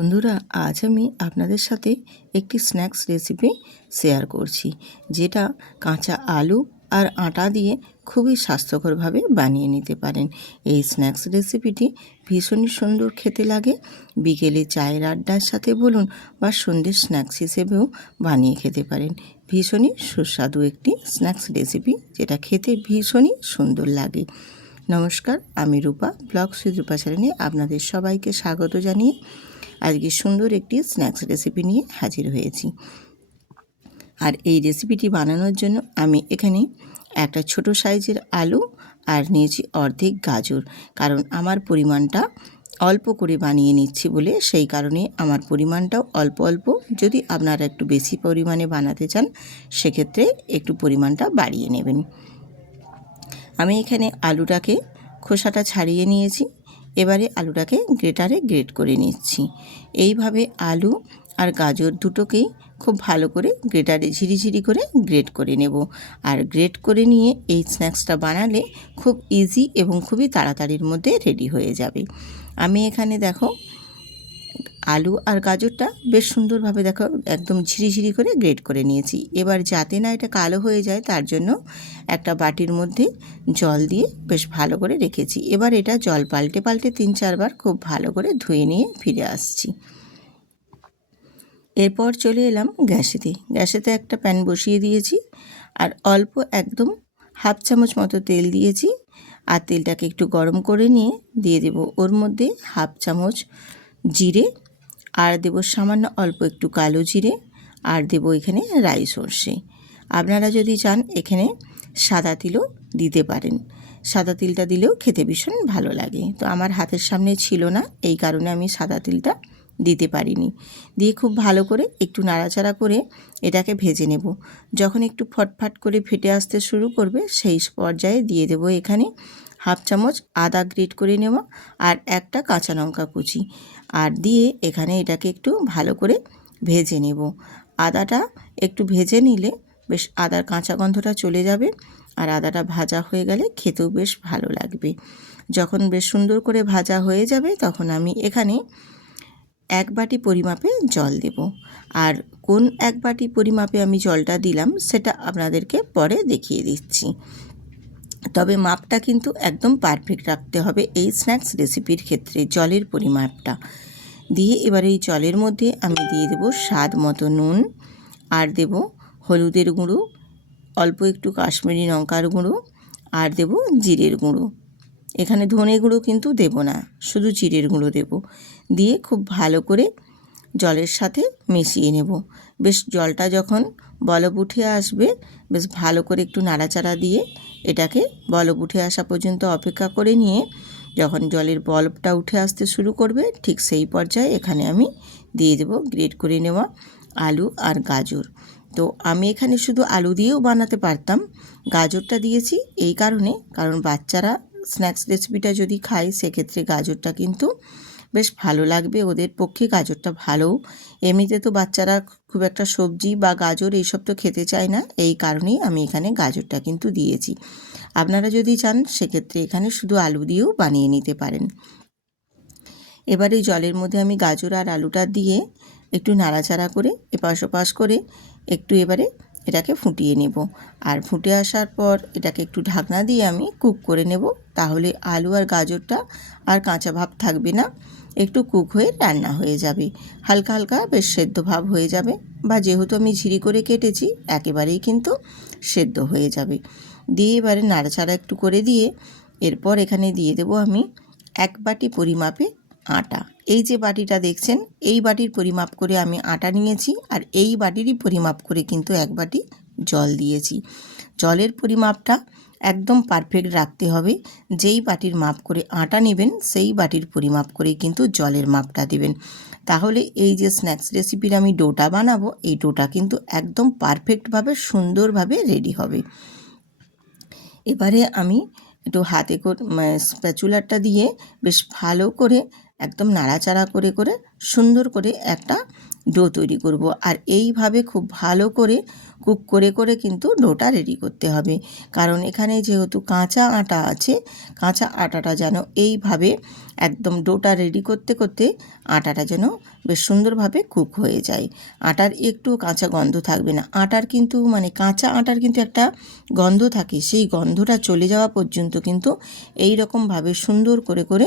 বন্ধুরা, আজ আমি আপনাদের সাথে একটি স্ন্যাক্স রেসিপি শেয়ার করছি, যেটা কাঁচা আলু আর আটা দিয়ে খুবই স্বাস্থ্যকরভাবে বানিয়ে নিতে পারেন। এই স্ন্যাক্স রেসিপিটি ভীষণই সুন্দর খেতে লাগে। বিকেলে চায়ের আড্ডার সাথে বলুন বা সন্ধ্যের স্ন্যাক্স হিসেবেও বানিয়ে খেতে পারেন। ভীষণই সুস্বাদু একটি স্ন্যাক্স রেসিপি, যেটা খেতে ভীষণই সুন্দর লাগে। নমস্কার, আমি রূপা, ব্লগস উইথ রূপা চ্যানেলে আপনাদের সবাইকে স্বাগত জানিয়ে আজকে সুন্দর একটি স্ন্যাক্স রেসিপি নিয়ে হাজির হয়েছি। আর এই রেসিপিটি বানানোর জন্য আমি এখানে একটা ছোট সাইজের আলু আর নিয়েছি অর্ধেক গাজর, কারণ আমার পরিমাণটা অল্প করে বানিয়ে নিচ্ছি বলে সেই কারণে আমার পরিমাণটাও অল্প অল্প। যদি আপনারা একটু বেশি পরিমাণে বানাতে চান সেক্ষেত্রে একটু পরিমাণটা বাড়িয়ে নেবেন। আমি এখানে আলুটাকে খোসাটা ছাড়িয়ে নিয়েছি। এবারে আলুটাকে গ্রেটারে গ্রেট করে নিচ্ছি। এইভাবে আলু আর গাজর দুটোকেই খুব ভালো করে গ্রেটারে ঝিরিঝিরি করে গ্রেট করে নেব। আর গ্রেট করে নিয়ে এই স্ন্যাক্সটা বানালে খুব ইজি এবং খুবই তাড়াতাড়ির মধ্যে রেডি হয়ে যাবে। আমি এখানে দেখো আলু আর গাজরটা বেশ সুন্দরভাবে দেখো একদম ঝিরিঝিরি করে গ্রেট করে নিয়েছি। এবার যাতে না এটা কালো হয়ে যায় তার জন্য একটা বাটির মধ্যে জল দিয়ে বেশ ভালো করে রেখেছি। এবার এটা জল পাল্টে পাল্টে 3-4 বার খুব ভালো করে ধুয়ে নিয়ে ফিরে আসছি। এরপর চলে এলাম গ্যাসেতে একটা প্যান বসিয়ে দিয়েছি আর অল্প একদম হাফ চামচ মতো তেল দিয়েছি। আর তেলটাকে একটু গরম করে নিয়ে দিয়ে দেব ওর মধ্যে হাফ চামচ জিরে, আর দেব সামান্য অল্প একটু কালো জিরে, আর দেব এখানে রাই সর্ষে। আপনারা যদি চান এখানে সাদা তিলও দিতে পারেন। সাদা তিলটা দিলেও খেতে ভীষণ ভালো লাগে। তো আমার হাতের সামনে ছিল না, এই কারণে আমি সাদা তিলটা দিতে পারিনি। দিয়ে খুব ভালো করে একটু নাড়াচাড়া করে এটাকে ভেজে নেব। যখন একটু ফটফট করে ফেটে আসতে শুরু করবে সেই পর্যায়ে দিয়ে দেব এখানে হাফ চামচ আদা গ্রেট করে নেওয়া আর একটা কাঁচা লঙ্কা কুচি, আর দিয়ে এখানে এটাকে একটু ভালো করে ভেজে নেব। আদাটা একটু ভেজে নিলে বেশ আদার কাঁচা গন্ধটা চলে যাবে, আর আদাটা ভাজা হয়ে গেলে খেতেও বেশ ভালো লাগবে। যখন বেশ সুন্দর করে ভাজা হয়ে যাবে তখন আমি এখানে 1 বাটি পরিমাপে জল দেব। আর কোন 1 বাটি পরিমাপে আমি জলটা দিলাম সেটা আপনাদেরকে পরে দেখিয়ে দিচ্ছি। তবে মাপটা কিন্তু একদম পারফেক্ট রাখতে হবে এই স্ন্যাক্স রেসিপির ক্ষেত্রে, জলের পরিমাপটা দিয়ে এবার এই জলের মধ্যে আমি দিয়ে দেব স্বাদ মতো নুন, আর দেব হলুদের গুঁড়ো, অল্প একটু কাশ্মীরি লঙ্কার গুঁড়ো, আর দেব জিরের গুঁড়ো। এখানে ধনে গুঁড়ো কিন্তু দেব না, শুধু জিরের গুঁড়ো দেব। দিয়ে খুব ভালো করে জলের সাথে মিশিয়ে নেব। বেশ জলটা যখন বলক উঠে আসবে বেশ ভালো করে একটু নাড়াচাড়া দিয়ে এটাকে বলক উঠে আসা পর্যন্ত অপেক্ষা করে নিয়ে যখন জলের বলকটা উঠে আসতে শুরু করবে ঠিক সেই পর্যায়ে এখানে আমি দিয়ে দেব গ্রেট করে নেওয়া আলু আর গাজর। তো আমি এখানে শুধু আলু দিয়েও বানাতে পারতাম, গাজরটা দিয়েছি এই কারণে, কারণ বাচ্চারা স্ন্যাক্স রেসিপিটা যদি খায় সেক্ষেত্রে গাজরটা কিন্তু বেশ ভালো লাগবে ওদের পক্ষে। গাজরটা ভালো, এমনিতে তো বাচ্চারা খুব একটা সবজি বা গাজর এইসব তো খেতে চায় না, এই কারণেই আমি এখানে গাজরটা কিন্তু দিয়েছি। আপনারা যদি চান সেক্ষেত্রে এখানে শুধু আলু দিয়েও বানিয়ে নিতে পারেন। এবারে জলের মধ্যে আমি গাজর আর আলুটা দিয়ে একটু নাড়াচাড়া করে এপাশ ওপাশ করে একটু এবারে এটাকে ফুটিয়ে নেব। আর ফুটে আসার পর এটাকে একটু ঢাকনা দিয়ে আমি কুক করে নেব, তাহলে আলু আর গাজরটা আর কাঁচা ভাব থাকবে না, একটু কুক হয়ে রান্না হয়ে যাবে, হালকা হালকা বেশ সেদ্ধ ভাব হয়ে যাবে। বা যেহেতু আমি ঝিরি করে কেটেছি একেবারেই কিন্তু সেদ্ধ হয়ে যাবে। দিয়ে এবারে নাড়াচাড়া একটু করে দিয়ে এরপর এখানে দিয়ে দেব আমি 1 বাটি পরিমাপে আটা। এই যে বাটিটা দেখছেন এই বাটির পরিমাপ করে আমি আটা নিয়েছি, আর এই বাটিরই পরিমাপ করে কিন্তু 1 বাটি জল দিয়েছি। জলের পরিমাপটা একদম পারফেক্ট রাখতে হবে। যেই বাটির মাপ করে আটা নেবেন সেই বাটির পরিমাপ করেই কিন্তু জলের মাপটা দেবেন, তাহলে এই যে স্ন্যাক্স রেসিপির আমি ডোটা বানাবো এই ডোটা কিন্তু একদম পারফেক্টভাবে সুন্দরভাবে রেডি হবে। এবারে আমি একটু হাতে করে স্প্যাচুলারটা দিয়ে বেশ ভালো করে একদম নাড়াচাড়া করে করে সুন্দর করে একটা ডো তৈরি করব। আর এইভাবে খুব ভালো করে কুক করে করে কিন্তু ডোটা রেডি করতে হবে, কারণ এখানে যেহেতু কাঁচা আটা আছে, কাঁচা আটাটা যেন এইভাবে একদম ডোটা রেডি করতে করতে আটাটা যেন বেশ সুন্দরভাবে কুক হয়ে যায়। আটার একটু কাঁচা গন্ধ থাকবে না। আটার কিন্তু মানে কাঁচা আটার কিন্তু একটা গন্ধ থাকে, সেই গন্ধটা চলে যাওয়া পর্যন্ত কিন্তু এই রকমভাবে সুন্দর করে করে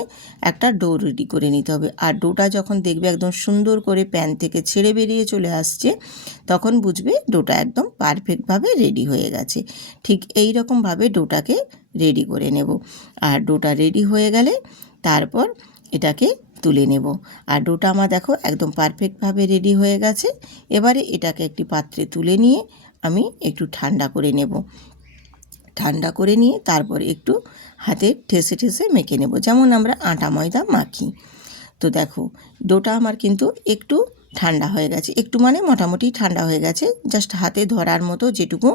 একটা ডো রেডি করে নিতে হবে। আর ডোটা যখন দেখবে একদম সুন্দর করে প্যান থেকে ছেড়ে বেরিয়ে চলে আসছে, তখন বুঝবে ডোটা একদম পারফেক্টভাবে রেডি হয়ে গেছে। ঠিক এই রকমভাবে ডোটাকে রেডি করে নেব। আর ডোটা রেডি হয়ে গেলে তারপর এটাকে তুলে নেব। আর ডোটা আমার দেখো একদম পারফেক্টভাবে রেডি হয়ে গেছে। এবারে এটাকে একটি পাত্রে তুলে নিয়ে আমি একটু ঠান্ডা করে নেব। ঠান্ডা করে নিয়ে তারপর একটু হাতে ঠেসে ঠেসে মেখে নেব, যেমন আমরা আটা ময়দা মাখি। তো দেখো ডোটা আমার কিন্তু একটু ঠান্ডা হয়ে গেছে, একটু মানে মোটামুটি ঠান্ডা হয়ে গেছে, জাস্ট হাতে ধরার মতো যেটুকু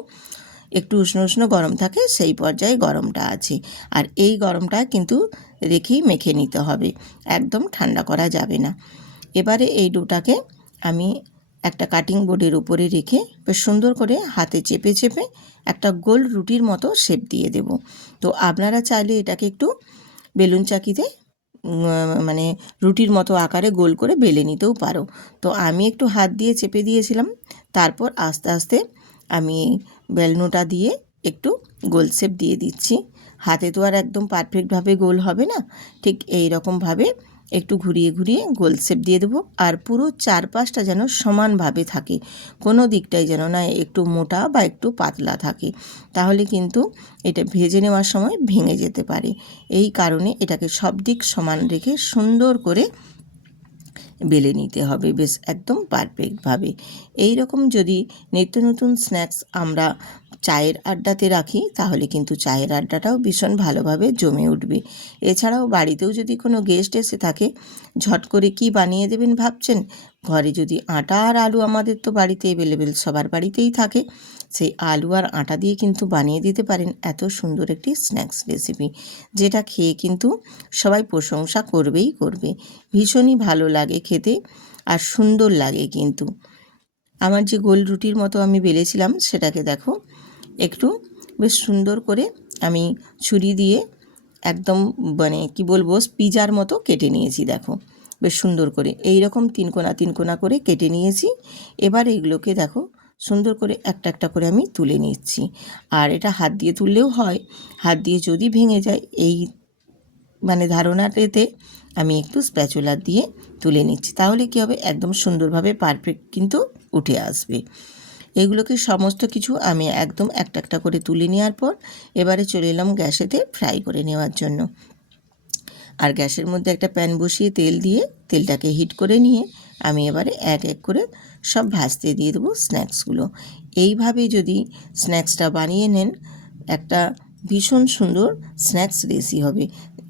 একটু উষ্ণ উষ্ণ গরম থাকে সেই পর্যায়ে গরমটা আছে। আর এই গরমটা কিন্তু রেখেই মেখে নিতে হবে, একদম ঠান্ডা করা যাবে না। এবারে এই ডোটাকে আমি একটা কাটিং বোর্ডের উপরে রেখে বেশ সুন্দর করে হাতে চেপে চেপে একটা গোল রুটির মতো শেপ দিয়ে দেব। তো আপনারা চাইলে এটাকে একটু বেলুন চাকিতে মানে রুটির মতো আকারে গোল করে বেলে নিতেও পারো। তো আমি একটু হাত দিয়ে চেপে দিয়েছিলাম, তারপর আস্তে আস্তে আমি বেলনোটা দিয়ে একটু গোল শেপ দিয়ে দিচ্ছি। হাতে তো আর একদম পারফেক্টভাবে গোল হবে না, ঠিক এই রকমভাবে একটু ঘুরিয়ে ঘুরিয়ে গোল শেপ দিয়ে দেবো। আর পুরো চারপাশটা যেন সমানভাবে থাকে, কোনো দিকটাই যেন না একটু মোটা বা একটু পাতলা থাকে, তাহলে কিন্তু এটা ভেজে নেওয়ার সময় ভেঙে যেতে পারে। এই কারণে এটাকে সব দিক সমান রেখে সুন্দর করে বেলে নিতে হবে বেশ একদম পারফেক্টভাবে। এই রকম যদি নিত্য নতুন স্ন্যাক্স আমরা চায়ের আড্ডাতে রাখি, তাহলে কিন্তু চায়ের আড্ডাটাও ভীষণ ভালোভাবে জমে উঠবে। এছাড়াও বাড়িতেও যদি কোনো গেস্ট এসে থাকে, ঝট করে কি বানিয়ে দেবেন ভাবছেন, ঘরে যদি আটা আর আলু, আমাদের তো বাড়িতে অ্যাভেলেবেল সবার বাড়িতেই থাকে, সেই আলু আর আটা দিয়ে কিন্তু বানিয়ে দিতে পারেন এত সুন্দর একটি স্ন্যাক্স রেসিপি, যেটা খেয়ে কিন্তু সবাই প্রশংসা করবেই করবে। ভীষণই ভালো লাগে খেতে আর সুন্দর লাগে কিন্তু। আমার যে গোল রুটির মতো আমি বেলেছিলাম, সেটাকে দেখো একটু বেশ সুন্দর করে আমি ছুরি দিয়ে একদম মানে কি বলবো পিজার মতো কেটে নিয়েছি। দেখো বেশ সুন্দর করে এই রকম তিন কোনা করে কেটে নিয়েছি। এবার এগুলোকে দেখো সুন্দর করে একটা একটা করে আমি তুলে নিচ্ছি। আর এটা হাত দিয়ে তুললেও হয়, হাত দিয়ে যদি ভেঙে যায় এই মানে ধারণাটাতে আমি একটু স্প্যাচুলা দিয়ে তুলে নিচ্ছি, তাহলে কী হবে একদম সুন্দরভাবে পারফেক্ট কিন্তু উঠে আসবে। এগুলোকে সমস্ত কিছু আমি একদম একটা একটা করে তুলে নেওয়ার পর এবারে চলে এলাম গ্যাসেতে ফ্রাই করে নেওয়ার জন্য। আর গ্যাসের মধ্যে একটা প্যান বসিয়ে তেল দিয়ে তেলটাকে হিট করে নিয়ে আমি এবারে এক এক করে সব ভাজতে দিয়ে দেবো স্ন্যাক্সগুলো। এইভাবে যদি স্ন্যাক্সটা বানিয়ে নেন, একটা ভীষণ সুন্দর স্ন্যাক্স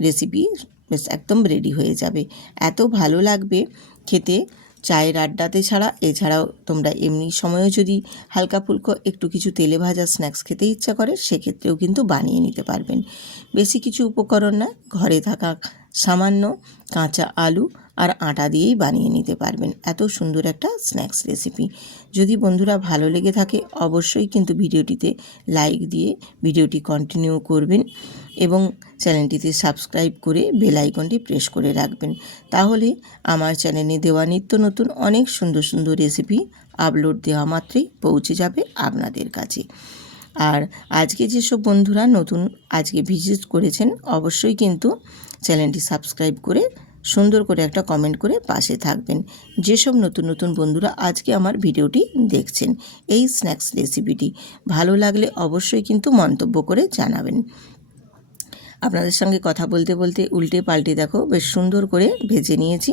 রেসিপি বেশ একদম রেডি হয়ে যাবে। এত ভালো লাগবে খেতে চায়ের আড্ডাতে ছাড়া। এছাড়াও তোমরা এমনি সময়েও যদি হালকা ফুলকো একটু কিছু তেলে ভাজা স্ন্যাক্স খেতে ইচ্ছা করে, সেক্ষেত্রেও কিন্তু বানিয়ে নিতে পারবেন। বেশি কিছু উপকরণ না, ঘরে থাকা সামান্য কাঁচা আলু আর আটা দিয়েই বানিয়ে নিতে পারবেন এত সুন্দর একটা স্ন্যাক্স রেসিপি। যদি বন্ধুরা ভালো লেগে থাকে, অবশ্যই কিন্তু ভিডিওটিতে লাইক দিয়ে ভিডিওটি কন্টিনিউ করবেন এবং চ্যানেলটিতে সাবস্ক্রাইব করে বেল আইকনটি প্রেস করে রাখবেন। তাহলে আমার চ্যানেলে দেওয়া নিত্য নতুন অনেক সুন্দর সুন্দর রেসিপি আপলোড দেওয়া মাত্রই পৌঁছে যাবে আপনাদের কাছে। আর আজকে যেসব বন্ধুরা নতুন আজকে ভিজিট করেছেন, অবশ্যই কিন্তু চ্যানেলটি সাবস্ক্রাইব করে সুন্দর করে একটা কমেন্ট করে পাশে থাকবেন। যেসব নতুন নতুন বন্ধুরা আজকে আমার ভিডিওটি দেখছেন, এই স্ন্যাক্স রেসিপিটি ভালো লাগলে অবশ্যই কিন্তু মন্তব্য করে জানাবেন। আপনাদের সঙ্গে কথা বলতে বলতে উল্টে পাল্টে দেখো বেশ সুন্দর করে ভেজে নিয়েছি,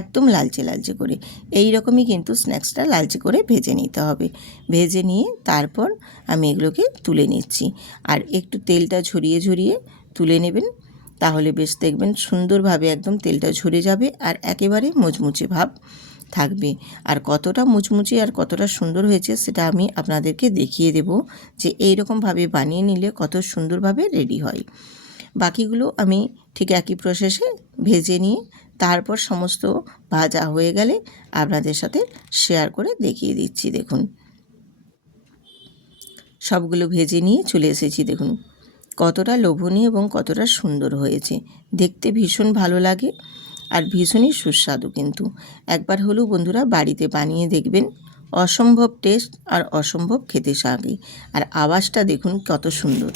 একদম লালচে লালচে করে। এই রকমই কিন্তু স্ন্যাক্সটা লালচে করে ভেজে নিতে হবে। ভেজে নিয়ে তারপর আমি এগুলোকে তুলে নিচ্ছি। আর একটু তেলটা ঝরিয়ে ঝরিয়ে তুলে নেবেন, তাহলে বেশ দেখবেন সুন্দরভাবে একদম তেলটা ঝরে যাবে আর একেবারে মুচমুচে ভাব থাকবে। আর কতটা মুচমুচে আর কতটা সুন্দর হয়েছে সেটা আমি আপনাদেরকে দেখিয়ে দেব, যে এই রকমভাবে বানিয়ে নিলে কত সুন্দরভাবে রেডি হয়। বাকিগুলো আমি ঠিক একই প্রসেসে ভেজে নিয়ে তারপর সমস্ত ভাজা হয়ে গেলে আপনাদের সাথে শেয়ার করে দেখিয়ে দিচ্ছি। দেখুন সবগুলো ভেজে নিয়ে চলে এসেছি। দেখুন কতটা লোভনীয় এবং কতটা সুন্দর হয়েছে, দেখতে ভীষণ ভালো লাগে আর ভীষণই সুস্বাদু। কিন্তু একবার হলেও বন্ধুরা বাড়িতে বানিয়ে দেখবেন, অসম্ভব টেস্ট আর অসম্ভব খেতে স্বাদী। আর আওয়াজটা দেখুন কত সুন্দর।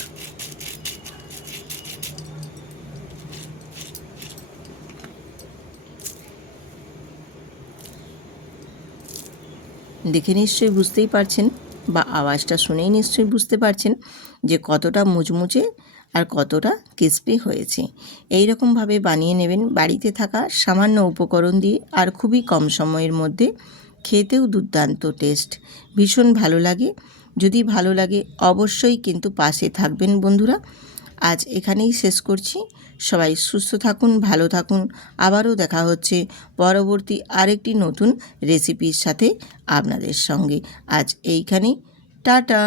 দেখে নিশ্চয়ই বুঝতেই পারছেন, বা আওয়াজটা শুনেই নিশ্চয়ই বুঝতে পারছেন যে কতটা মুচমুচে আর কতটা ক্রিস্পি হয়েছে। এই রকমভাবে বানিয়ে নেবেন বাড়িতে থাকা সামান্য উপকরণ দিয়ে, আর খুবই কম সময়ের মধ্যে। খেতেও দুর্দান্ত টেস্ট, ভীষণ ভালো লাগে। যদি ভালো লাগে অবশ্যই কিন্তু পাশে থাকবেন বন্ধুরা। আজ এখানেই শেষ করছি। সবাই সুস্থ থাকুন, ভালো থাকুন। আবারও দেখা হচ্ছে পরবর্তী আরেকটি নতুন রেসিপির সাথে আপনাদের সঙ্গে। আজ এইখানেই, টাটা।